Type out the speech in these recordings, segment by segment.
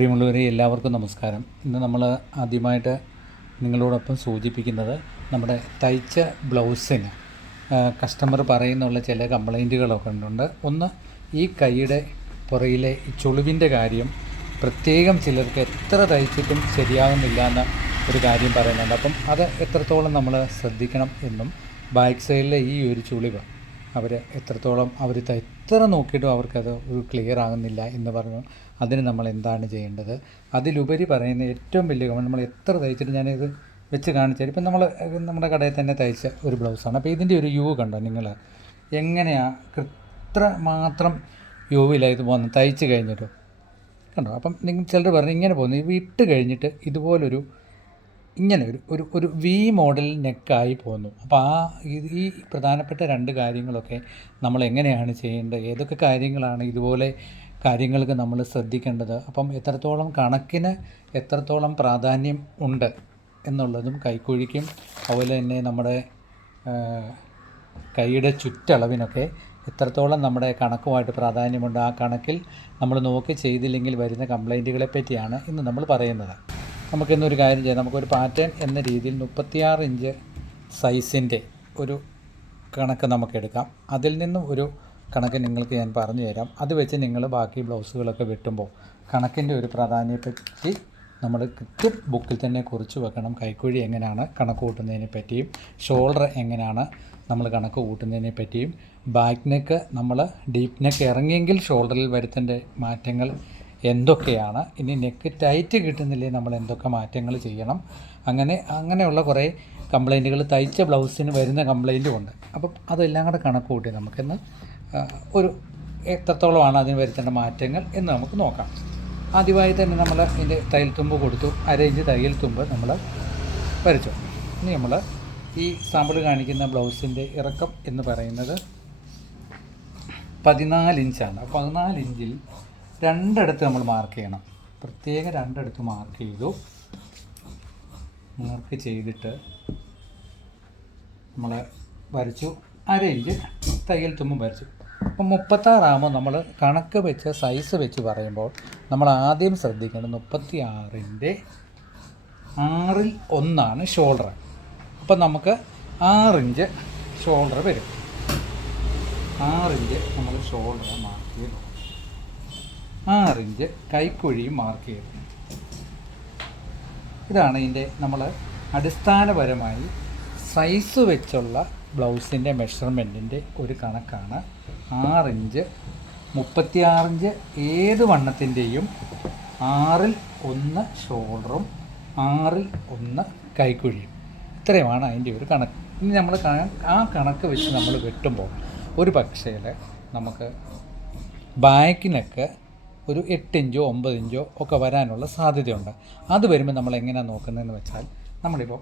പ്രിയമുള്ളവരെ, എല്ലാവർക്കും നമസ്കാരം. ഇന്ന് നമ്മൾ ആദ്യമായിട്ട് നിങ്ങളോടൊപ്പം സൂചിപ്പിക്കുന്നത് നമ്മുടെ തയ്ച്ച ബ്ലൗസിന് കസ്റ്റമർ പറയുന്നുള്ള ചില കംപ്ലൈൻറ്റുകളൊക്കെ ഉണ്ട്. ഒന്ന്, ഈ കൈയുടെ പുറയിലെ ഈ ചുളിവിൻ്റെ കാര്യം പ്രത്യേകം ചിലർക്ക് എത്ര തയ്ച്ചിട്ടും ശരിയാകുന്നില്ല എന്ന ഒരു കാര്യം പറയുന്നുണ്ട്. അപ്പം അത് എത്രത്തോളം നമ്മൾ ശ്രദ്ധിക്കണം എന്നും, ബാക്ക് സൈഡിലെ ഈ ഒരു ചുളിവ് അവർ എത്രത്തോളം എത്ര നോക്കിയിട്ടും അവർക്കത് ഒരു ക്ലിയർ ആകുന്നില്ല എന്ന് പറഞ്ഞു. അതിന് നമ്മൾ എന്താണ് ചെയ്യേണ്ടത്? അതിലുപരി പറയുന്ന ഏറ്റവും വലിയ നമ്മൾ എത്ര തയ്ച്ചിട്ട് ഞാനിത് വെച്ച് കാണിച്ചാൽ, ഇപ്പം നമ്മുടെ കടയിൽ തന്നെ തയ്ച്ച ഒരു ബ്ലൗസാണ്. അപ്പോൾ ഇതിൻ്റെ ഒരു യു കണ്ടോ നിങ്ങൾ? എങ്ങനെയാണ് ഇത്ര മാത്രം യുവിലാണ് ഇത് പോകുന്നത് തയ്ച്ച് കഴിഞ്ഞിട്ടോ കണ്ടോ? അപ്പം നിങ്ങൾ ചിലർ പറഞ്ഞു ഇങ്ങനെ പോകുന്നു, ഇട്ട് കഴിഞ്ഞിട്ട് ഇതുപോലൊരു ഇങ്ങനെ ഒരു വി മോഡൽ നെക്കായി പോകുന്നു. അപ്പോൾ ഈ പ്രധാനപ്പെട്ട രണ്ട് കാര്യങ്ങളൊക്കെ നമ്മൾ എങ്ങനെയാണ് ചെയ്യേണ്ടത്, ഏതൊക്കെ കാര്യങ്ങളാണ് ഇതുപോലെ കാര്യങ്ങൾക്ക് നമ്മൾ ശ്രദ്ധിക്കേണ്ടത്, അപ്പം എത്രത്തോളം കണക്കിന് എത്രത്തോളം പ്രാധാന്യം ഉണ്ട് എന്നുള്ളതും കൈക്കുഴിക്കും അതുപോലെ തന്നെ നമ്മുടെ കൈയുടെ ചുറ്റളവിനൊക്കെ എത്രത്തോളം നമ്മുടെ കണക്കുമായിട്ട് പ്രാധാന്യമുണ്ട്, ആ കണക്കിൽ നമ്മൾ നോക്കി ചെയ്തില്ലെങ്കിൽ വരുന്ന കംപ്ലൈൻറ്റുകളെ പറ്റിയാണ് ഇന്ന് നമ്മൾ പറയുന്നത്. നമുക്കിന്നൊരു കാര്യം ചെയ്യാം. നമുക്കൊരു പാറ്റേൺ എന്ന രീതിയിൽ 36 ഇഞ്ച് സൈസിൻ്റെ ഒരു കണക്ക് നമുക്കെടുക്കാം. അതിൽ നിന്നും ഒരു കണക്ക് നിങ്ങൾക്ക് ഞാൻ പറഞ്ഞു തരാം. അത് വെച്ച് നിങ്ങൾ ബാക്കി ബ്ലൗസുകളൊക്കെ വെട്ടുമ്പോൾ കണക്കിൻ്റെ ഒരു പ്രാധാന്യത്തെപ്പറ്റി നമ്മൾ കൃത്യം ബുക്കിൽ തന്നെ കുറിച്ച് വെക്കണം. കൈക്കുഴി എങ്ങനെയാണ് കണക്ക് കൂട്ടുന്നതിനെ പറ്റിയും, ഷോൾഡർ എങ്ങനെയാണ് നമ്മൾ കണക്ക് കൂട്ടുന്നതിനെ പറ്റിയും, ബാക്ക് നെക്ക് നമ്മൾ ഡീപ്പ് നെക്ക് ഇറങ്ങിയെങ്കിൽ ഷോൾഡറിൽ വരുത്തേണ്ട മാറ്റങ്ങൾ എന്തൊക്കെയാണ്, ഇനി നെക്ക് ടൈറ്റ് കിട്ടുന്നില്ലേ നമ്മൾ എന്തൊക്കെ മാറ്റങ്ങൾ ചെയ്യണം, അങ്ങനെയുള്ള കുറേ കംപ്ലൈൻറ്റുകൾ തയ്ച്ച ബ്ലൗസിന് വരുന്ന കംപ്ലൈൻറ്റും ഉണ്ട്. അപ്പം അതെല്ലാം കൂടെ കണക്ക് കൂട്ടി നമുക്കിന്ന് ഒരു എത്രത്തോളമാണ് അതിന് വരുത്തേണ്ട മാറ്റങ്ങൾ എന്ന് നമുക്ക് നോക്കാം. ആദ്യമായി തന്നെ നമ്മൾ ഇതിൻ്റെ തയ്യൽ തുമ്പ് കൊടുത്തു. 1/2 ഇഞ്ച് തയ്യൽ തുമ്പ് നമ്മൾ വരച്ചു. ഇനി നമ്മൾ ഈ സാമ്പിൾ കാണിക്കുന്ന ബ്ലൗസിൻ്റെ ഇറക്കം എന്ന് പറയുന്നത് 14 ഇഞ്ചാണ്. 14 ഇഞ്ചിൽ രണ്ടിടത്ത് നമ്മൾ മാർക്ക് ചെയ്യണം. പ്രത്യേകം രണ്ടിടത്ത് മാർക്ക് ചെയ്തു. മാർക്ക് ചെയ്തിട്ട് നമ്മൾ വരച്ചു. 1/2 ഇഞ്ച് തയ്യൽ തുമ്പും വരച്ചു. അപ്പം 36 ആകുമ്പോൾ നമ്മൾ കണക്ക് വെച്ച് സൈസ് വെച്ച് പറയുമ്പോൾ നമ്മൾ ആദ്യം ശ്രദ്ധിക്കേണ്ടത് 36ൻ്റെ 6ൽ 1 ഷോൾഡർ. അപ്പം നമുക്ക് 6 ഇഞ്ച് ഷോൾഡർ വരും. 6 ഇഞ്ച് നമ്മൾ ഷോൾഡർ മാർക്ക് ചെയ്തു. 6 ഇഞ്ച് കൈക്കുഴിയും മാർക്ക് ചെയ്തു. ഇതാണ് ഇതിൻ്റെ നമ്മൾ അടിസ്ഥാനപരമായി സൈസ് വെച്ചുള്ള ബ്ലൗസിൻ്റെ മെഷർമെൻറ്റിൻ്റെ ഒരു കണക്കാണ്. 6 ഇഞ്ച് 36 ഇഞ്ച് ഏത് വണ്ണത്തിൻ്റെയും 6ൽ 1 ഷോൾഡറും 6ൽ 1 കൈക്കുഴിയും. ഇത്രയുമാണ് അതിൻ്റെ ഒരു കണക്ക്. ഇനി നമ്മൾ ആ കണക്ക് വെച്ച് നമ്മൾ വെട്ടുമ്പോൾ ഒരു പക്ഷേ നമുക്ക് ബാക്കിനൊക്കെ ഒരു 8 ഇഞ്ചോ 9 ഇഞ്ചോ ഒക്കെ വരാനുള്ള സാധ്യതയുണ്ട്. അത് വരുമ്പോൾ നമ്മൾ എങ്ങനെയാണ് നോക്കുന്നതെന്ന് വെച്ചാൽ, നമ്മളിപ്പോൾ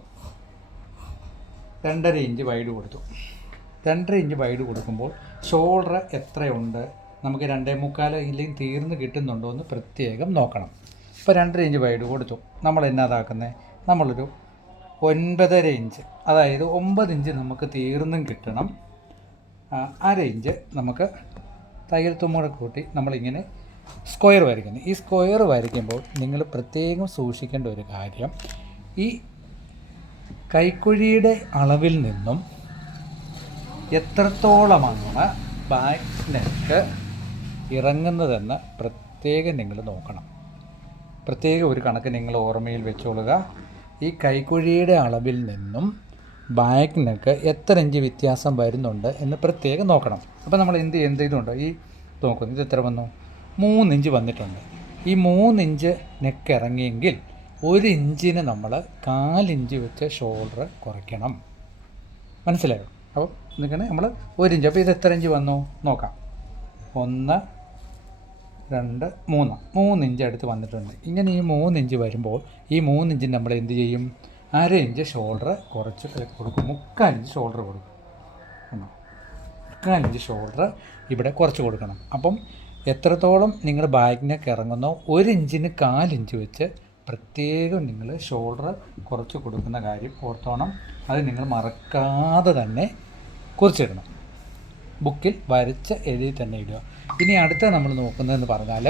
2.5 ഇഞ്ച് വൈഡ് കൊടുത്തു. 2.5 ഇഞ്ച് വൈഡ് കൊടുക്കുമ്പോൾ ഷോൾഡർ എത്രയുണ്ട്, നമുക്ക് 2.25 ഇല്ലെങ്കിൽ തീർന്ന് കിട്ടുന്നുണ്ടോ എന്ന് പ്രത്യേകം നോക്കണം. ഇപ്പോൾ 2.5 ഇഞ്ച് വൈഡ് കൊടുത്തു. നമ്മൾ എന്നാതാക്കുന്നത്, നമ്മളൊരു 9.5 ഇഞ്ച്, അതായത് 9 ഇഞ്ച് നമുക്ക് തീർന്നും കിട്ടണം. 1/2 ഇഞ്ച് നമുക്ക് തയ്യൽ തുമ്പൂടെ കൂട്ടി നമ്മളിങ്ങനെ സ്ക്വയർ വരയ്ക്കുന്നു. ഈ സ്ക്വയർ വരയ്ക്കുമ്പോൾ നിങ്ങൾ പ്രത്യേകം സൂക്ഷിക്കേണ്ട ഒരു കാര്യം, ഈ കൈക്കുഴിയുടെ അളവിൽ നിന്നും എത്രത്തോളമാണ് ബാക്ക് നെക്ക് ഇറങ്ങുന്നതെന്ന് പ്രത്യേകം നിങ്ങൾ നോക്കണം. പ്രത്യേക ഒരു കണക്ക് നിങ്ങൾ ഓർമ്മയിൽ വെച്ചോളുക. ഈ കൈക്കുഴിയുടെ അളവിൽ നിന്നും ബാക്ക് നെക്ക് എത്ര ഇഞ്ച് വ്യത്യാസം വരുന്നുണ്ട് എന്ന് പ്രത്യേകം നോക്കണം. അപ്പോൾ നമ്മൾ എന്ത് ചെയ്തുണ്ടോ ഈ നോക്കുന്നു, ഇത് എത്ര വന്നു? 3 ഇഞ്ച് വന്നിട്ടുണ്ട്. ഈ 3 ഇഞ്ച് നെക്ക് ഇറങ്ങിയെങ്കിൽ 1 ഇഞ്ചിന് നമ്മൾ 4 ഇഞ്ച് വെച്ച് ഷോൾഡർ കുറയ്ക്കണം. മനസ്സിലായോ? അപ്പോൾ നിൽക്കണേ നമ്മൾ 1 ഇഞ്ച്. അപ്പോൾ ഇത് എത്ര ഇഞ്ച് വന്നു നോക്കാം. 1, 2, 3 ഇഞ്ച് അടുത്ത് വന്നിട്ടുണ്ട്. ഇങ്ങനെ ഈ 3 ഇഞ്ച് വരുമ്പോൾ ഈ 3 ഇഞ്ചിന് നമ്മൾ എന്ത് ചെയ്യും? 1/2 ഇഞ്ച് ഷോൾഡർ കുറച്ച് കൊടുക്കും. 3/4 ഇഞ്ച് ഷോൾഡർ കൊടുക്കും. 3/4 ഇഞ്ച് ഷോൾഡർ ഇവിടെ കുറച്ച് കൊടുക്കണം. അപ്പം എത്രത്തോളം നിങ്ങൾ ബാക്കിനൊക്കെ ഇറങ്ങുന്നോ 1 ഇഞ്ചിന് 4 ഇഞ്ച് വെച്ച് പ്രത്യേകം നിങ്ങൾ ഷോൾഡർ കുറച്ച് കൊടുക്കുന്ന കാര്യം ഓർത്തോണം. അത് നിങ്ങൾ മറക്കാതെ തന്നെ കുറിച്ചിടണം. ബുക്കിൽ വരച്ച് എഴുതി തന്നെ ഇടുക. ഇനി അടുത്ത നമ്മൾ നോക്കുന്നതെന്ന് പറഞ്ഞാൽ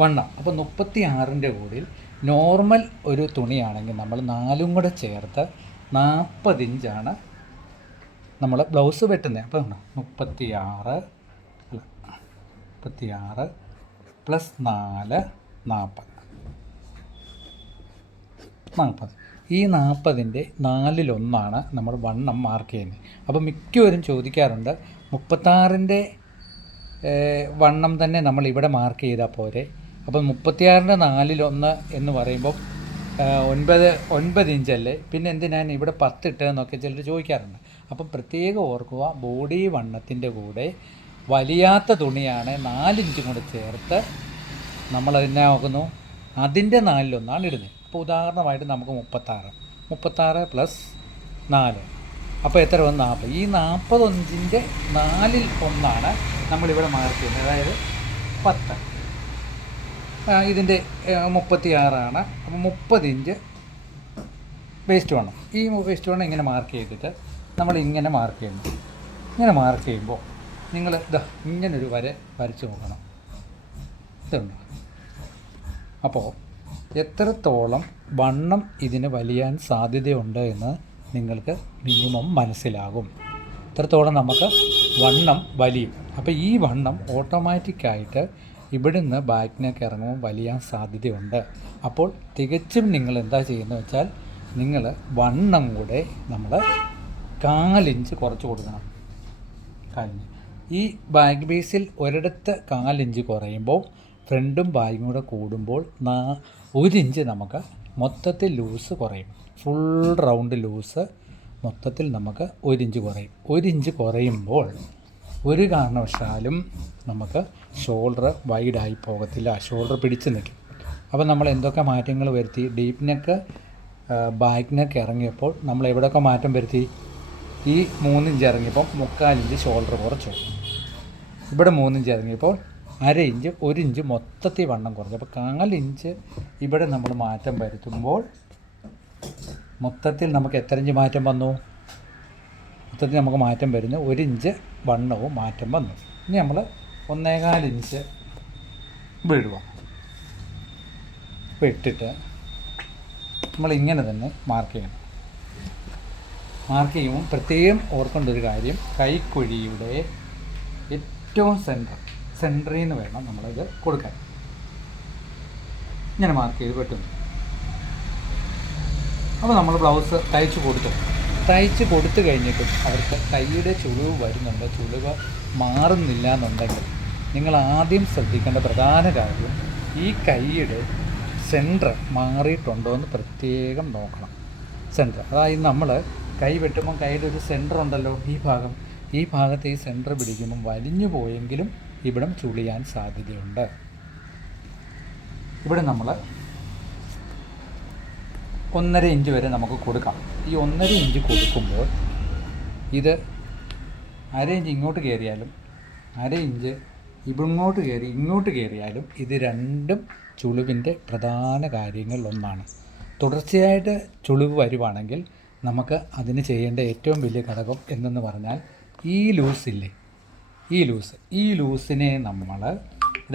വണ്ണം. അപ്പോൾ 36ൻ്റെ കൂടിൽ നോർമൽ ഒരു തുണിയാണെങ്കിൽ നമ്മൾ 4 കൂടെ ചേർത്ത് 40 ഇഞ്ചാണ് നമ്മൾ ബ്ലൗസ് വെട്ടുന്നത്. അപ്പോൾ 36 പ്ലസ് 4 40. ഈ 40ൻ്റെ 4/1 നമ്മൾ വണ്ണം മാർക്ക് ചെയ്യുന്നത്. അപ്പോൾ മിക്കവരും ചോദിക്കാറുണ്ട് 36ൻ്റെ വണ്ണം തന്നെ നമ്മൾ ഇവിടെ മാർക്ക് ചെയ്താൽ പോരെ. അപ്പം 36ൻ്റെ 4/1 എന്ന് പറയുമ്പോൾ 9 ഇഞ്ചല്ലേ, പിന്നെ എന്തിനാണ് ഇവിടെ 10 ഇട്ടതെന്നൊക്കെ ചിലർ ചോദിക്കാറുണ്ട്. അപ്പം പ്രത്യേകം ഓർക്കുക, ബോഡി വണ്ണത്തിൻ്റെ കൂടെ വലിയാത്ത തുണിയാണ് 4 ഇഞ്ചും കൂടെ ചേർത്ത് നമ്മളതിനെ നോക്കുന്നു, അതിൻ്റെ 4/1 ഇടുന്നത്. അപ്പോൾ ഉദാഹരണമായിട്ട് നമുക്ക് 36 പ്ലസ് 4, അപ്പോൾ എത്ര വന്ന് 40. ഈ 40 4/1 നമ്മളിവിടെ മാർക്ക് ചെയ്യുന്നത്, അതായത് 10. ഇതിൻ്റെ 36 അപ്പോൾ 30 ഇഞ്ച് വേസ്റ്റ് വേണം. ഈ വേസ്റ്റ് വേണം ഇങ്ങനെ മാർക്ക് ചെയ്തിട്ട് നമ്മളിങ്ങനെ മാർക്ക് ചെയ്യുന്നു. ഇങ്ങനെ മാർക്ക് ചെയ്യുമ്പോൾ നിങ്ങൾ ഇങ്ങനൊരു വരച്ച് നോക്കണം. ഇതുണ്ട്. അപ്പോൾ എത്രത്തോളം വണ്ണം ഇതിന് വലിയാൻ സാധ്യതയുണ്ട് എന്ന് നിങ്ങൾക്ക് മിനിമം മനസ്സിലാകും. എത്രത്തോളം നമുക്ക് വണ്ണം വലിയും. അപ്പോൾ ഈ വണ്ണം ഓട്ടോമാറ്റിക്കായിട്ട് ഇവിടുന്ന് ബാക്കിനൊക്കെ ഇറങ്ങുമ്പോൾ വലിയാൻ സാധ്യതയുണ്ട്. അപ്പോൾ തികച്ചും നിങ്ങൾ എന്താ ചെയ്യുന്നത് വെച്ചാൽ, നിങ്ങൾ വണ്ണം കൂടെ നമ്മൾ 4 ഇഞ്ച് കുറച്ച് കൊടുക്കണം. 4 ഇഞ്ച്. ഈ ബാക്ക് ബേസിൽ ഒരിടത്ത് 4 ഇഞ്ച് കുറയുമ്പോൾ ഫ്രണ്ടും ബാക്കും കൂടെ കൂടുമ്പോൾ 1 ഇഞ്ച് നമുക്ക് മൊത്തത്തിൽ ലൂസ് കുറയും. ഫുൾ റൗണ്ട് ലൂസ് മൊത്തത്തിൽ നമുക്ക് 1 ഇഞ്ച് കുറയും. 1 ഇഞ്ച് കുറയുമ്പോൾ ഒരു കാരണവശാലും നമുക്ക് ഷോൾഡർ വൈഡായി പോകത്തില്ല, ഷോൾഡർ പിടിച്ച് നിൽക്കും. അപ്പോൾ നമ്മൾ എന്തൊക്കെ മാറ്റങ്ങൾ വരുത്തി, ഡീപ്പ് നെക്ക് ബാക്ക് നെക്ക് ഇറങ്ങിയപ്പോൾ നമ്മൾ എവിടെയൊക്കെ മാറ്റം വരുത്തി, ഈ 3 ഇഞ്ച് ഇറങ്ങിയപ്പോൾ 3/4 ഇഞ്ച് ഷോൾഡർ കുറച്ചു, ഇവിടെ 3 ഇഞ്ച് ഇറങ്ങിയപ്പോൾ 1/2 ഇഞ്ച് 1 ഇഞ്ച് മൊത്തത്തിൽ വണ്ണം കുറഞ്ഞു. അപ്പോൾ 4 ഇഞ്ച് ഇവിടെ നമ്മൾ മാറ്റം വരുത്തുമ്പോൾ മൊത്തത്തിൽ നമുക്ക് എത്ര ഇഞ്ച് മാറ്റം വന്നു? മൊത്തത്തിൽ നമുക്ക് മാറ്റം വരുന്നു 1 ഇഞ്ച് വണ്ണവും മാറ്റം വന്നു. ഇനി നമ്മൾ 1.25 ഇഞ്ച് വിടുക. ഇട്ടിട്ട് നമ്മളിങ്ങനെ തന്നെ മാർക്ക് ചെയ്യണം. മാർക്ക് ചെയ്യുമ്പോൾ പ്രത്യേകം ഓർക്കേണ്ട ഒരു കാര്യം, കൈക്കുഴിയുടെ ഏറ്റവും സെൻറ്ററിൽ നിന്ന് വേണം നമ്മളിത് കൊടുക്കാൻ. ഇങ്ങനെ മാർക്ക് ചെയ്ത് പറ്റുന്നു. അപ്പോൾ നമ്മൾ ബ്ലൗസ് തയ്ച്ച് കൊടുത്തു കഴിഞ്ഞിട്ടും അവർക്ക് കൈയുടെ ചുളിവ് വരുന്നുണ്ട്, ചുളിവ് മാറുന്നില്ല എന്നുണ്ടെങ്കിൽ നിങ്ങൾ ആദ്യം ശ്രദ്ധിക്കേണ്ട പ്രധാന കാര്യം, ഈ കൈയുടെ സെൻറ്റർ മാറിയിട്ടുണ്ടോ എന്ന് പ്രത്യേകം നോക്കണം. സെൻറ്റർ, അതായത് നമ്മൾ കൈ വെട്ടുമ്പം കൈയുടെ ഒരു സെൻറ്റർ ഉണ്ടല്ലോ, ഈ ഭാഗത്ത് ഈ സെൻറ്റർ പിടിക്കുമ്പം വലിഞ്ഞു പോയെങ്കിലും ഇവിടം ചുളിയാൻ സാധ്യതയുണ്ട്. ഇവിടെ നമ്മൾ 1.5 ഇഞ്ച് വരെ നമുക്ക് കൊടുക്കാം. ഈ 1.5 ഇഞ്ച് കൊടുക്കുമ്പോൾ ഇത് 1/2 ഇഞ്ച് ഇങ്ങോട്ട് കയറിയാലും 1/2 ഇഞ്ച് ഇങ്ങോട്ട് കയറിയാലും ഇത് രണ്ടും ചുളിവിൻ്റെ പ്രധാന കാര്യങ്ങളിലൊന്നാണ്. തുടർച്ചയായിട്ട് ചുളിവ് വരുവാണെങ്കിൽ നമുക്ക് അതിന് ചെയ്യേണ്ട ഏറ്റവും വലിയ ഘടകം എന്തെന്ന് പറഞ്ഞാൽ, ഈ ലൂസില്ലേ, ഈ ലൂസിനെ നമ്മൾ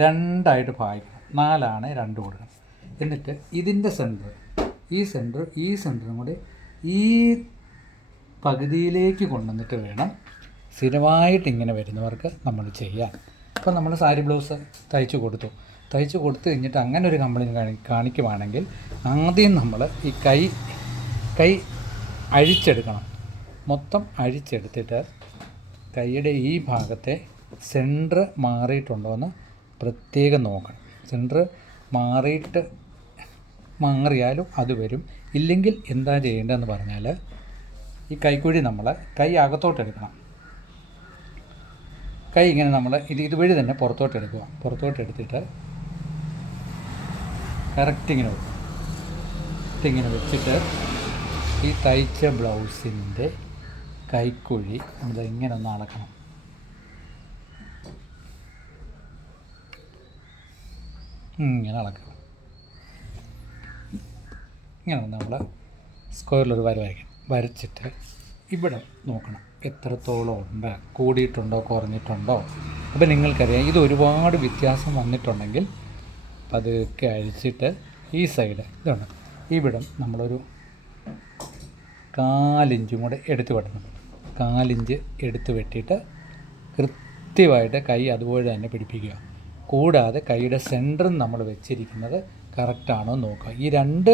2ആയിട്ട് ഭാഗിക്കണം. 4 2 കൊടുക്കണം. എന്നിട്ട് ഇതിൻ്റെ ഈ സെൻറ്ററും കൂടി ഈ പകുതിയിലേക്ക് കൊണ്ടുവന്നിട്ട് വേണം സ്ഥിരമായിട്ട് ഇങ്ങനെ വരുന്നവർക്ക് നമ്മൾ ചെയ്യാൻ. അപ്പോൾ നമ്മൾ സാരി ബ്ലൗസ് തയ്ച്ചു കൊടുത്തു കഴിഞ്ഞിട്ട് അങ്ങനെ ഒരു കംപ്ലൈൻറ്റ് കാണിക്കുവാണെങ്കിൽ ആദ്യം നമ്മൾ ഈ കൈ അഴിച്ചെടുക്കണം. മൊത്തം അഴിച്ചെടുത്തിട്ട് കൈയുടെ ഈ ഭാഗത്തെ സെൻറ്റർ മാറിയിട്ടുണ്ടോ എന്ന് പ്രത്യേകം നോക്കണം. സെൻറ്റർ മാറിയാലും അത് വരും. ഇല്ലെങ്കിൽ എന്താ ചെയ്യേണ്ടതെന്ന് പറഞ്ഞാൽ, ഈ കൈക്കുഴി നമ്മൾ കൈ അകത്തോട്ടെടുക്കണം. കൈ ഇങ്ങനെ നമ്മൾ ഇതുവഴി തന്നെ പുറത്തോട്ടെടുത്തിട്ട് കറക്റ്റ് ഇങ്ങനെ വെച്ചിട്ട് ഈ തയ്ച്ച ബ്ലൗസിൻ്റെ കൈക്കുഴി നമ്മൾ ഇങ്ങനെ ഒന്ന് അളക്കണം. ഇങ്ങനെ അളക്കണം. ഇങ്ങനെ നമ്മൾ സ്ക്വയറിലൊരു വരച്ചിട്ട് ഇവിടെ നോക്കണം എത്രത്തോളം ഉണ്ട്, കൂടിയിട്ടുണ്ടോ കുറഞ്ഞിട്ടുണ്ടോ. അപ്പോൾ നിങ്ങൾക്കറിയാം, ഇത് ഒരുപാട് വ്യത്യാസം വന്നിട്ടുണ്ടെങ്കിൽ പതുക്കെ അഴിച്ചിട്ട് ഈ സൈഡ് ഇതുണ്ട് ഇവിടം നമ്മളൊരു 4 ഇഞ്ചും കൂടെ എടുത്ത് വെട്ടണം. 4 ഇഞ്ച് എടുത്ത് വെട്ടിയിട്ട് കൃത്യമായിട്ട് കൈ അതുപോലെ തന്നെ പിടിപ്പിക്കുക. കൂടാതെ കൈയുടെ സെൻറ്ററിൽ നമ്മൾ വെച്ചിരിക്കുന്നത് കറക്റ്റാണോ നോക്കുക. ഈ 2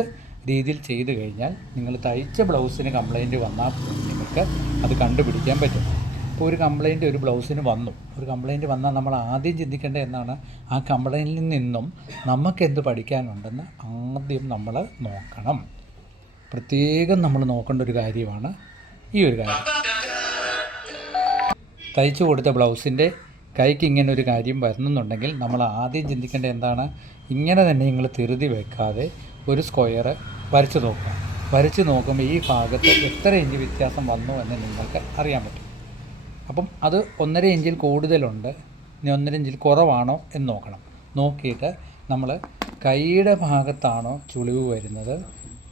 രീതിയിൽ ചെയ്ത് കഴിഞ്ഞാൽ നിങ്ങൾ തയ്ച്ച ബ്ലൗസിന് കംപ്ലൈൻറ്റ് വന്നാൽ നിങ്ങൾക്ക് അത് കണ്ടുപിടിക്കാൻ പറ്റും. ഇപ്പോൾ ഒരു കംപ്ലൈൻറ്റ് ഒരു ബ്ലൗസിന് വന്നു, ഒരു കംപ്ലൈൻറ്റ് വന്നാൽ നമ്മൾ ആദ്യം ചിന്തിക്കേണ്ടത് എന്നാണ്, ആ കംപ്ലൈൻറ്റിൽ നിന്നും നമുക്കെന്ത് പഠിക്കാനുണ്ടെന്ന് ആദ്യം നമ്മൾ നോക്കണം. പ്രത്യേകം നമ്മൾ നോക്കേണ്ട ഒരു കാര്യമാണ് ഈ ഒരു കാര്യം. തയ്ച്ചു കൊടുത്ത ബ്ലൗസിൻ്റെ കൈക്ക് ഇങ്ങനെ ഒരു കാര്യം വരുന്നുണ്ടെങ്കിൽ നമ്മൾ ആദ്യം ചിന്തിക്കേണ്ടത് എന്താണ്, ഇങ്ങനെ തന്നെ നിങ്ങൾ തിരുതി വെക്കാതെ ഒരു സ്ക്വയർ വരച്ച് നോക്കുക. വരച്ച് നോക്കുമ്പോൾ ഈ ഭാഗത്ത് എത്ര ഇഞ്ച് വ്യത്യാസം വന്നു എന്ന് നിങ്ങൾക്ക് അറിയാൻ പറ്റും. അപ്പം അത് 1.5 ഇഞ്ചിൽ കൂടുതലുണ്ട്, ഇനി 1.5 ഇഞ്ചിൽ കുറവാണോ എന്ന് നോക്കണം. നോക്കിയിട്ട് നമ്മൾ കൈയുടെ ഭാഗത്താണോ ചുളിവ് വരുന്നത്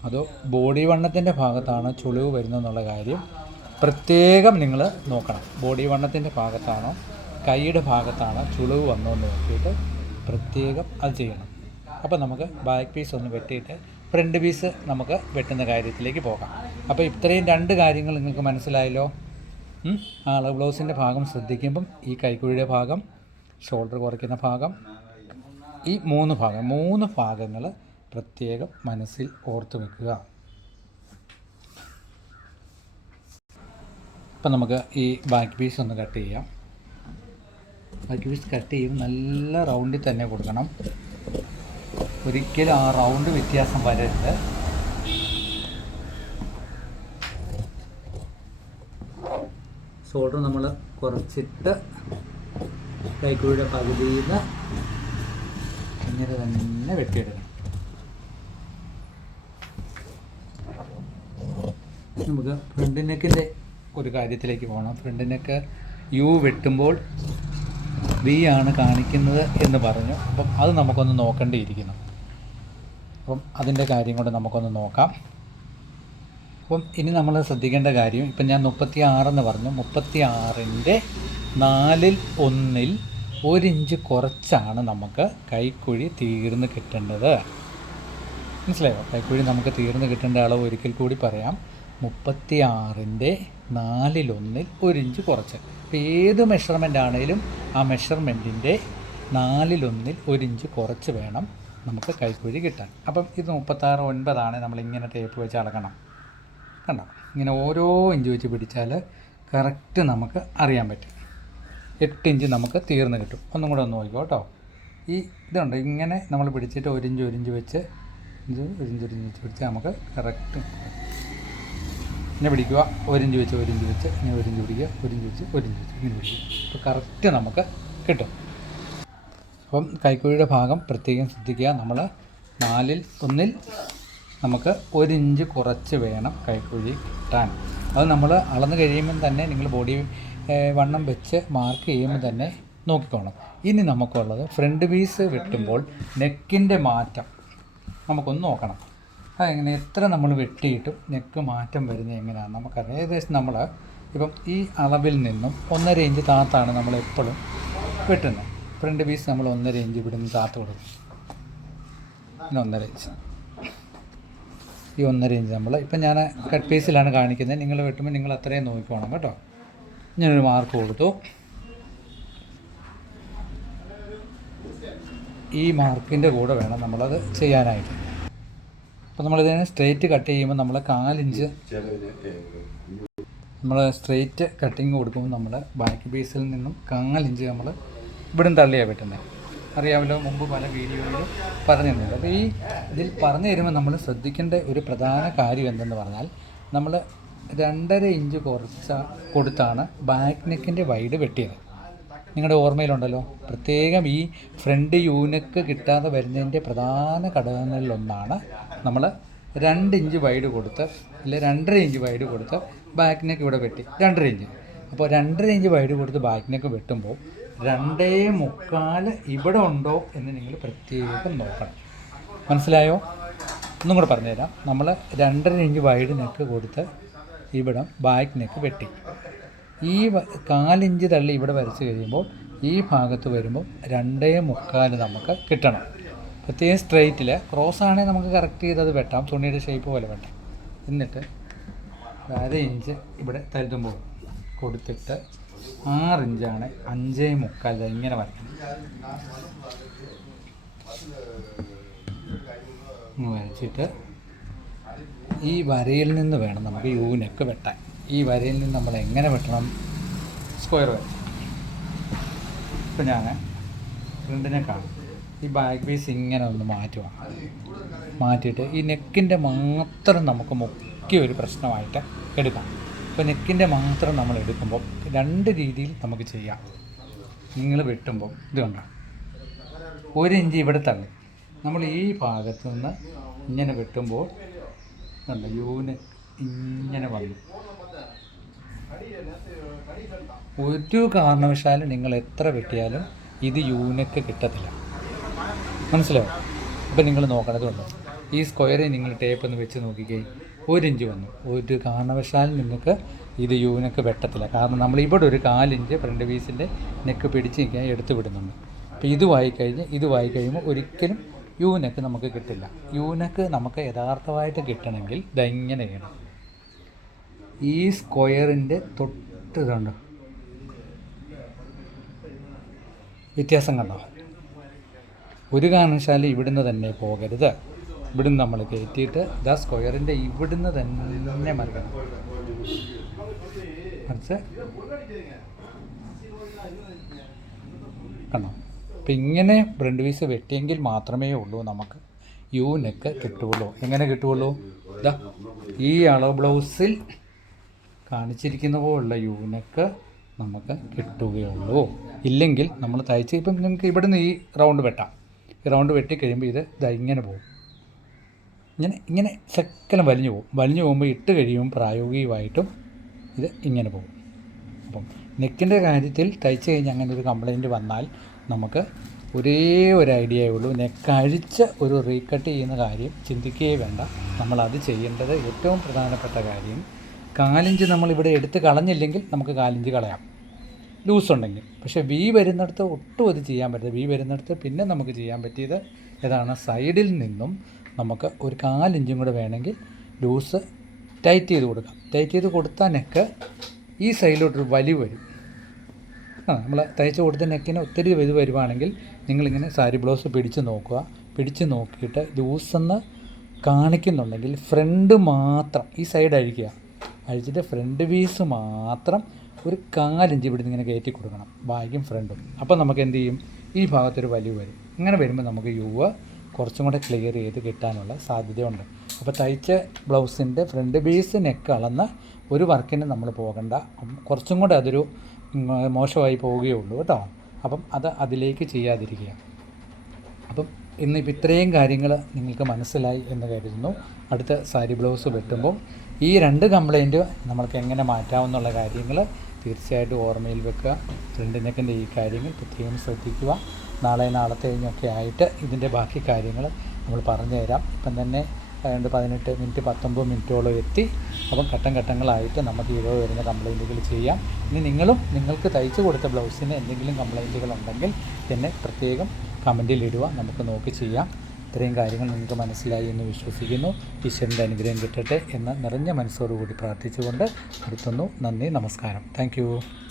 അതോ ബോഡി വണ്ണത്തിൻ്റെ ഭാഗത്താണോ ചുളിവ് വരുന്നതെന്നുള്ള കാര്യം പ്രത്യേകം നിങ്ങൾ നോക്കണം. ബോഡി വണ്ണത്തിൻ്റെ ഭാഗത്താണോ കൈയുടെ ഭാഗത്താണോ ചുളിവ് വന്നോ എന്ന് നോക്കിയിട്ട് പ്രത്യേകം അത് ചെയ്യണം. അപ്പോൾ നമുക്ക് ബാക്ക് പീസ് ഒന്ന് വെട്ടിയിട്ട് ഫ്രണ്ട് പീസ് നമുക്ക് വെട്ടുന്ന കാര്യത്തിലേക്ക് പോകാം. അപ്പോൾ ഇത്രയും 2 കാര്യങ്ങൾ നിങ്ങൾക്ക് മനസ്സിലായല്ലോ. അളവ് ബ്ലൗസിൻ്റെ ഭാഗം ശ്രദ്ധിക്കുമ്പം ഈ കൈക്കുഴിയുടെ ഭാഗം, ഷോൾഡർ കുറയ്ക്കുന്ന ഭാഗം, ഈ 3 ഭാഗങ്ങൾ പ്രത്യേകം മനസ്സിൽ ഓർത്ത് വെക്കുക. അപ്പം നമുക്ക് ഈ ബാക്ക് പീസ് ഒന്ന് കട്ട് ചെയ്യാം. ബാക്ക് പീസ് കട്ട് ചെയ്യുമ്പോൾ നല്ല റൗണ്ടിൽ തന്നെ കൊടുക്കണം. ഒരിക്കലും ആ റൗണ്ട് വ്യത്യാസം വരരുത്. ഷോൾഡർ നമ്മൾ കുറച്ചിട്ട് കൈക്കുഴിയുടെ പകുതിയിൽ നിന്ന് ഇങ്ങനെ തന്നെ വെട്ടിയെടുക്കണം. നമുക്ക് ഫ്രണ്ട് നെക്കിൻ്റെ ഒരു കാര്യത്തിലേക്ക് പോകണം. ഫ്രണ്ട് നെക്ക് യു വെട്ടുമ്പോൾ വി ആണ് കാണിക്കുന്നത് എന്ന് പറഞ്ഞു. അപ്പം അത് നമുക്കൊന്ന് നോക്കേണ്ടിയിരിക്കുന്നു. അപ്പം അതിൻ്റെ കാര്യം കൊണ്ട് നമുക്കൊന്ന് നോക്കാം. അപ്പം ഇനി നമ്മൾ ശ്രദ്ധിക്കേണ്ട കാര്യം, ഇപ്പം ഞാൻ 36 എന്ന് പറഞ്ഞു, 36ൻ്റെ 1/4 1 ഇഞ്ച് കുറച്ചാണ് നമുക്ക് കൈക്കുഴി തീർന്ന് കിട്ടേണ്ടത്. മനസ്സിലായോ? കൈക്കുഴി നമുക്ക് തീർന്ന് കിട്ടേണ്ട അളവ് ഒരിക്കൽ കൂടി പറയാം. 36ൻ്റെ 1/4 1 ഇഞ്ച് കുറച്ച്. ഇപ്പോൾ ഏത് മെഷർമെൻ്റ് ആണെങ്കിലും ആ മെഷർമെൻറ്റിൻ്റെ 1/4 1 ഇഞ്ച് കുറച്ച് വേണം നമുക്ക് കൈക്കുഴി കിട്ടാൻ. അപ്പം ഇത് 36/9 നമ്മളിങ്ങനെ ടേപ്പ് വെച്ച് അളക്കണം. കണ്ടോ? ഇങ്ങനെ ഓരോ ഇഞ്ച് വെച്ച് പിടിച്ചാൽ കറക്റ്റ് നമുക്ക് അറിയാൻ പറ്റും. 8 ഇഞ്ച് നമുക്ക് തീർന്ന് കിട്ടും. ഒന്നും കൂടെ ഒന്ന് നോക്കിക്കോ കേട്ടോ. ഈ ഇതുണ്ട്, ഇങ്ങനെ നമ്മൾ പിടിച്ചിട്ട് 1 ഇഞ്ച് വെച്ച് 1 ഇഞ്ച് വെച്ച് പിടിച്ചാൽ നമുക്ക് കറക്റ്റ് ഇങ്ങനെ പിടിക്കുക. 1 ഇഞ്ച് വെച്ച് ഇങ്ങനെ 1 ഇഞ്ച് പിടിക്കുക, 1 ഇഞ്ച് വെച്ച് ഇങ്ങനെ പിടിക്കുക. അപ്പോൾ കറക്റ്റ് നമുക്ക് കിട്ടും. അപ്പം കൈക്കുഴിയുടെ ഭാഗം പ്രത്യേകം ശ്രദ്ധിക്കുക. നമ്മൾ 4/1 നമുക്ക് 1 ഇഞ്ച് കുറച്ച് വേണം കൈക്കുഴി കിട്ടാൻ. അത് നമ്മൾ അളന്ന് കഴിയുമ്പം തന്നെ നിങ്ങൾ ബോഡി വണ്ണം വെച്ച് മാർക്ക് ചെയ്യുമ്പോൾ തന്നെ നോക്കിക്കോണം. ഇനി നമുക്കുള്ളത് ഫ്രണ്ട് പീസ് വെട്ടുമ്പോൾ നെക്കിൻ്റെ മാറ്റം നമുക്കൊന്ന് നോക്കണം. അതെങ്ങനെ, എത്ര നമ്മൾ വെട്ടിയിട്ടും നെക്ക് മാറ്റം വരുന്നത് എങ്ങനെയാണ് നമുക്കറിയാം. ഏകദേശം നമ്മൾ ഇപ്പം ഈ അളവിൽ നിന്നും 1.5 ഇഞ്ച് താത്താണ് നമ്മൾ എപ്പോഴും വെട്ടുന്നത്. ഫ്രണ്ട് പീസ് നമ്മൾ 1.5 ഇഞ്ച് ഇവിടുന്ന് താത്ത് കൊടുക്കും. പിന്നെ 1.5 ഇഞ്ച്, ഈ 1.5 ഇഞ്ച് നമ്മൾ ഇപ്പം ഞാൻ കട്ട് പീസിലാണ് കാണിക്കുന്നത്. നിങ്ങൾ വെട്ടുമ്പോൾ നിങ്ങൾ അത്രയും നോക്കിക്കോണം കേട്ടോ. ഞാനൊരു മാർക്ക് കൊടുത്തു. ഈ മാർക്കിൻ്റെ കൂടെ വേണം നമ്മളത് ചെയ്യാനായിട്ട്. അപ്പോൾ നമ്മളിതിനെ സ്ട്രെയിറ്റ് കട്ട് ചെയ്യുമ്പോൾ നമ്മൾ 4 ഇഞ്ച് നമ്മൾ സ്ട്രെയിറ്റ് കട്ടിങ് കൊടുക്കുമ്പോൾ നമ്മൾ ബാക്ക് പീസിൽ നിന്നും 4 ഇഞ്ച് നമ്മൾ ഇവിടുന്ന് തള്ളിയാണ് വെട്ടുന്നത്. അറിയാമല്ലോ, മുമ്പ് പല വീഡിയോയിലും പറഞ്ഞിട്ടുണ്ട്. അപ്പോൾ ഈ ഇതിൽ പറഞ്ഞു തരുമ്പോൾ നമ്മൾ ശ്രദ്ധിക്കേണ്ട ഒരു പ്രധാന കാര്യം എന്തെന്ന് പറഞ്ഞാൽ, നമ്മൾ 2.5 ഇഞ്ച് കൊടുത്താണ് ബാക്ക് നെക്കിൻ്റെ വൈഡ് വെട്ടിയത്. നിങ്ങളുടെ ഓർമ്മയിലുണ്ടല്ലോ. പ്രത്യേകം ഈ ഫ്രണ്ട് യൂനെക്ക് കിട്ടാതെ വരുന്നതിൻ്റെ പ്രധാന ഘടകങ്ങളിലൊന്നാണ് നമ്മൾ 2 ഇഞ്ച് വൈഡ് കൊടുത്ത്, അല്ലെ 2.5 ഇഞ്ച് വൈഡ് കൊടുത്ത് ബാക്ക് നെക്ക് ഇവിടെ വെട്ടി 2.5 ഇഞ്ച്. അപ്പോൾ 2.5 ഇഞ്ച് വൈഡ് കൊടുത്ത് ബാക്ക് നെക്ക് വെട്ടുമ്പോൾ 2.25 ഇവിടെ ഉണ്ടോ എന്ന് നിങ്ങൾ പ്രത്യേകം നോക്കണം. മനസ്സിലായോ? ഒന്നും കൂടെ പറഞ്ഞുതരാം. നമ്മൾ 2.5 ഇഞ്ച് വൈഡ് നെക്ക് കൊടുത്ത് ഇവിടെ ബാക്ക് നെക്ക് വെട്ടി, ഈ 4 ഇഞ്ച് തള്ളി ഇവിടെ വരച്ച് കഴിയുമ്പോൾ ഈ ഭാഗത്ത് വരുമ്പോൾ 2.25 നമുക്ക് കിട്ടണം. പ്രത്യേകം സ്ട്രെയിറ്റിൽ. ക്രോസ് ആണെങ്കിൽ നമുക്ക് കറക്റ്റ് ചെയ്ത് അത് വെട്ടാം, തുണിയുടെ ഷേപ്പ് പോലെ വെട്ടാം. എന്നിട്ട് 1/2 ഇഞ്ച് ഇവിടെ തരുതുമ്പോൾ കൊടുത്തിട്ട് 6 ഇഞ്ചാണ് 5.75 ഇങ്ങനെ വരയ്ക്കണം. വരച്ചിട്ട് ഈ വരയിൽ നിന്ന് വേണം നമുക്ക് നെക്ക് വെട്ടാൻ. ഈ വരയിൽ നിന്ന് നമ്മൾ എങ്ങനെ വെട്ടണം? സ്ക്വയർ വരച്ച്. ഇപ്പം ഞാൻ ഫ്രണ്ടിനെ കാണും. ഈ ബാക്ക് പീസ് ഇങ്ങനെ ഒന്ന് മാറ്റിയിട്ട് ഈ നെക്കിൻ്റെ മാത്രം നമുക്ക് മുഖ്യ ഒരു പ്രശ്നമായിട്ട് എടുക്കാം. ഇപ്പോൾ നെക്കിൻ്റെ മാത്രം നമ്മൾ എടുക്കുമ്പോൾ 2 രീതിയിൽ നമുക്ക് ചെയ്യാം. നിങ്ങൾ വെട്ടുമ്പോൾ ഇത് കണ്ടോ, 1 ഇഞ്ച് ഇവിടെ തള്ളി നമ്മൾ ഈ ഭാഗത്ത് നിന്ന് ഇങ്ങനെ വെട്ടുമ്പോൾ കണ്ടോ നെക്ക് ഇങ്ങനെ വന്നു. ഒരു കാരണവശാലും നിങ്ങൾ എത്ര വെട്ടിയാലും ഇത് നെക്ക് കിട്ടത്തില്ല. മനസ്സിലാവും? അപ്പം നിങ്ങൾ നോക്കണതുണ്ടോ, ഈ സ്ക്വയറിൽ നിങ്ങൾ ടേപ്പ് ഒന്ന് വെച്ച് നോക്കിക്കേ, 1 ഇഞ്ച് വന്നു. ഒരു കാരണവശാലും നിങ്ങൾക്ക് ഇത് നെക്ക് വെട്ടത്തില്ല. കാരണം നമ്മൾ ഇവിടെ ഒരു 4 ഇഞ്ച് ഫ്രണ്ട് പീസിൻ്റെ നെക്ക് പിടിച്ച് നിൽക്കാൻ എടുത്ത് വിടുന്നുണ്ട്. അപ്പോൾ ഇത് വായിക്കഴിയുമ്പോൾ ഒരിക്കലും നെക്ക് നമുക്ക് കിട്ടില്ല. നെക്ക് നമുക്ക് യഥാർത്ഥമായിട്ട് കിട്ടണമെങ്കിൽ ഇതെങ്ങനെയാണ് ഈ സ്ക്വയറിൻ്റെ തൊട്ട് കണ്ടോ വ്യത്യാസം കണ്ടോ? ഒരു കാരണവശാലും ഇവിടുന്ന് തന്നെ പോകരുത്. ഇവിടുന്ന് നമ്മൾ കയറ്റിയിട്ട് ഇതാ സ്ക്വയറിൻ്റെ ഇവിടുന്ന് തന്നെ മറിക്കണം. മറിച്ച് കണ്ടോ? അപ്പം ഇങ്ങനെ ഫ്രണ്ട് പീസ് വെട്ടിയെങ്കിൽ മാത്രമേ ഉള്ളൂ നമുക്ക് നെക്ക് കിട്ടുകയുള്ളൂ. എങ്ങനെ കിട്ടുകയുള്ളൂ? ഇതാ ഈ അളവ് ബ്ലൗസിൽ കാണിച്ചിരിക്കുന്ന പോലുള്ള നെക്ക് നമുക്ക് കിട്ടുകയുള്ളൂ. ഇല്ലെങ്കിൽ നമ്മൾ തയ്ച്ച് ഇപ്പം നിങ്ങൾക്ക് ഇവിടുന്ന് ഈ റൗണ്ട് വെട്ടാം. ഈ റൗണ്ട് വെട്ടിക്കഴിയുമ്പോൾ ഇത് ഇങ്ങനെ പോകും. ഇങ്ങനെ ശക്കലം വലിഞ്ഞു പോകുമ്പോൾ ഇട്ട് കഴിയുമ്പോൾ പ്രായോഗികമായിട്ടും ഇത് ഇങ്ങനെ പോകും. അപ്പം നെക്കിൻ്റെ കാര്യത്തിൽ തയ്ച്ച് കഴിഞ്ഞ് അങ്ങനെ ഒരു കംപ്ലൈൻറ്റ് വന്നാൽ നമുക്ക് ഒരേ ഒരു ഐഡിയയേ ഉള്ളൂ, നെക്ക് അഴിച്ച് ഒരു റീകട്ട് ചെയ്യുന്ന കാര്യം ചിന്തിക്കുകയേ വേണ്ട. നമ്മളത് ചെയ്യേണ്ടത് ഏറ്റവും പ്രധാനപ്പെട്ട കാര്യം. 4 ഇഞ്ച് നമ്മളിവിടെ എടുത്ത് കളഞ്ഞില്ലെങ്കിൽ നമുക്ക് 4 ഇഞ്ച് കളയാം ലൂസ് ഉണ്ടെങ്കിൽ. പക്ഷേ വരുന്നിടത്ത് ഒട്ടും അത് ചെയ്യാൻ പറ്റില്ല. വരുന്നിടത്ത് പിന്നെ നമുക്ക് ചെയ്യാൻ പറ്റിയത് ഏതാണ്? സൈഡിൽ നിന്നും നമുക്ക് ഒരു 4 ഇഞ്ചും കൂടെ വേണമെങ്കിൽ ലൂസ് ടൈറ്റ് ചെയ്ത് കൊടുക്കാം. ടൈറ്റ് ചെയ്ത് കൊടുത്താൽ നെക്ക് ഈ സൈഡിലോട്ടൊരു വലി വരും. നമ്മൾ തയ്ച്ച് കൊടുത്ത നെക്കിന് ഒത്തിരി ഇത് വരുവാണെങ്കിൽ നിങ്ങളിങ്ങനെ സാരി ബ്ലൗസ് പിടിച്ച് നോക്കുക. പിടിച്ച് നോക്കിയിട്ട് ലൂസെന്ന് കാണിക്കുന്നുണ്ടെങ്കിൽ ഫ്രണ്ട് മാത്രം ഈ സൈഡ് അഴിച്ചിട്ട് ഫ്രണ്ട് പീസ് മാത്രം ഒരു 4 ഇഞ്ച് ഇവിടെ ഇങ്ങനെ കയറ്റി കൊടുക്കണം, ബാക്കും ഫ്രണ്ടും. അപ്പോൾ നമുക്ക് എന്ത് ചെയ്യും? ഈ ഭാഗത്തൊരു വലിവ് വരും. ഇങ്ങനെ വരുമ്പോൾ നമുക്ക് കുറച്ചും കൂടെ ക്ലിയർ ചെയ്ത് കിട്ടാനുള്ള സാധ്യതയുണ്ട്. അപ്പോൾ തയ്ച്ച ബ്ലൗസിൻ്റെ ഫ്രണ്ട് പീസ് നെക്ക് അളന്ന് ഒരു വർക്കിന് നമ്മൾ പോകണ്ട. കുറച്ചും കൂടെ അതൊരു മോശമായി പോവുകയുള്ളൂ കേട്ടോ. അപ്പം അതിലേക്ക് ചെയ്യാതിരിക്കുക. അപ്പം ഇന്നിപ്പോൾ ഇത്രയും കാര്യങ്ങൾ നിങ്ങൾക്ക് മനസ്സിലായി എന്ന് കരുതുന്നു. അടുത്ത സാരി ബ്ലൗസ് വെട്ടുമ്പോൾ ഈ 2 കംപ്ലൈൻറ്റ് നമ്മൾക്ക് എങ്ങനെ മാറ്റാമെന്നുള്ള കാര്യങ്ങൾ തീർച്ചയായിട്ടും ഓർമ്മയിൽ വെക്കുക. ഫ്രണ്ട് നെക്കിൻ്റെ ഈ കാര്യങ്ങൾ പ്രത്യേകം ശ്രദ്ധിക്കുക. നാളത്തെ കഴിഞ്ഞൊക്കെ ആയിട്ട് ഇതിൻ്റെ ബാക്കി കാര്യങ്ങൾ നമ്മൾ പറഞ്ഞു തരാം. ഇപ്പം തന്നെ 18 മിനിറ്റ് 19 മിനിറ്റോളം എത്തി. അപ്പം ഘട്ടങ്ങളായിട്ട് നമുക്ക് വരുന്ന കംപ്ലൈൻറ്റുകൾ ചെയ്യാം. ഇനി നിങ്ങൾക്ക് തയ്ച്ചു കൊടുത്ത ബ്ലൗസിന് എന്തെങ്കിലും കംപ്ലൈൻറ്റുകൾ ഉണ്ടെങ്കിൽ എന്നെ പ്രത്യേകം കമൻറ്റിൽ ഇടുക, നമുക്ക് നോക്കി ചെയ്യാം. ഇത്രയും കാര്യങ്ങൾ നിങ്ങൾക്ക് മനസ്സിലായി എന്ന് വിശ്വസിക്കുന്നു. ഈശ്വരൻ്റെ അനുഗ്രഹം കിട്ടട്ടെ എന്ന് നിറഞ്ഞ മനസ്സോടുകൂടി പ്രാർത്ഥിച്ചുകൊണ്ട് നിർത്തുന്നു. നന്ദി, നമസ്കാരം. താങ്ക്